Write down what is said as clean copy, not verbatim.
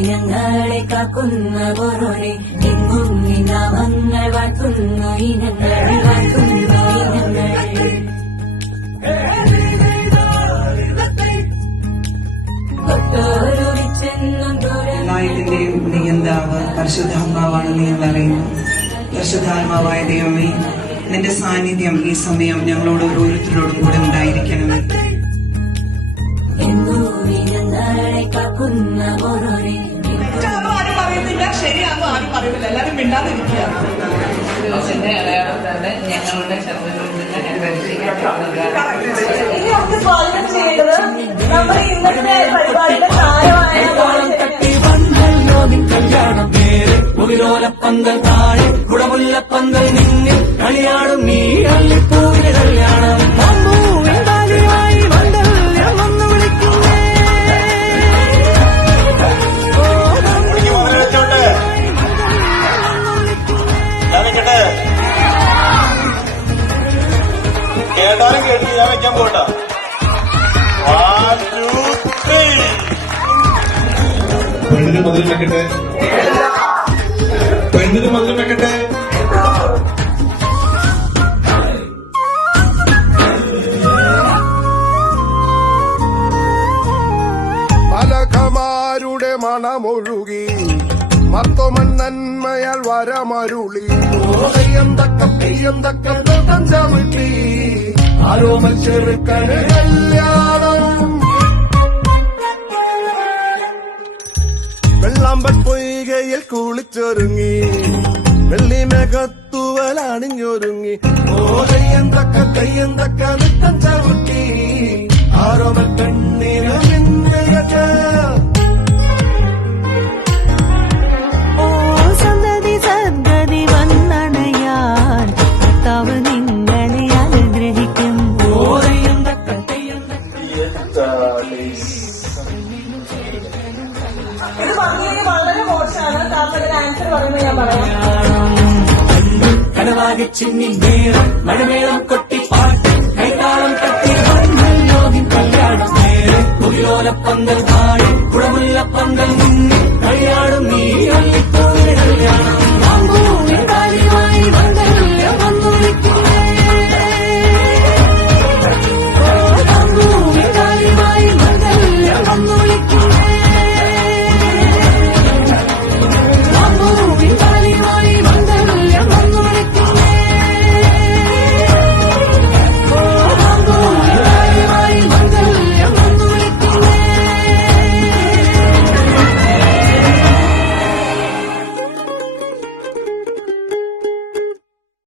ഇനങ്ങളെ കാക്കുന്ന ഓരോരെ എങ്ങും നാമങ്ങൾ വാഴ്ത്തുന്നു ഇനങ്ങൾ വാഴ്ത്തുന്നു ഇനങ്ങൾ എല്ലാത്തിന്റെയും നിയന്താവ് പരിശുദ്ധാത്മാവാണെന്ന് ഞങ്ങൾ അറിയുന്നു. പരിശുദ്ധാത്മാവായ ദൈവമേ, നിന്റെ സാന്നിധ്യം ഈ സമയം ഞങ്ങളോട് ഓരോരുത്തരോടും കൂടെ ഉണ്ടായിരിക്കണമേ. ശരിയാകുമ്പോ ആരും പറയുന്നില്ല, എല്ലാരും മിണ്ടാതിരിക്കുക. അടയാളത്താണ് ഞങ്ങളുടെ ശത്രുക്കളിൽ നിന്ന് ഇനി നമുക്ക് സ്വാഗതം ചെയ്യേണ്ടത് നമ്മുടെ ഇന്നത്തെ പരിപാടിയുടെ താരമായ കല്യാണം നേരെ മുകിലോലപ്പന്തൽ താഴെ കുടമുല്ലപ്പന്തൽ നിന്നിൽ കളിയാടും നീ അള്ളിപ്പൂവിന് കല്യാണം കേട്ടാലും കേട്ടില്ല, ഞാൻ വെക്കാൻ പോകണ്ട. പെണ്ണിന് മതിൽ വെക്കട്ടെ, പെണ്ണിന് മതിൽ വെക്കട്ടെ. പലകമാരുടെ മണമൊഴുകി മർത്തോമൻ നന്മയാൽ വരമരുളി തെയ്യം ചവിട്ടി ആരോമൽ ചെറുക്കന് കല്യാണം വെള്ളാമ്പൻ പൊയ്കയിൽ കുളിച്ചൊരുങ്ങി വെള്ളിമേഘത്തുവലണിഞ്ഞൊരുങ്ങി തെയ്യം തക്ക നൃത്തം ചവിട്ടി ആരോമൽ കണ്ണീര് മിന്നയറ്റ ഇത് വളരെ മോശമാണ്. കാരണം ആൻസർ പറയുന്നത് ഞാൻ പറയാം. കടവാകി ചിന്നി നേരം മഴമേളം കൊട്ടി പാട്ട് കൈതാളം തട്ടി കല്യാണം നേരെ മുകിലോലപ്പന്തൽ താഴെ കുടമുല്ലപ്പന്തൽ നിന്നിൽ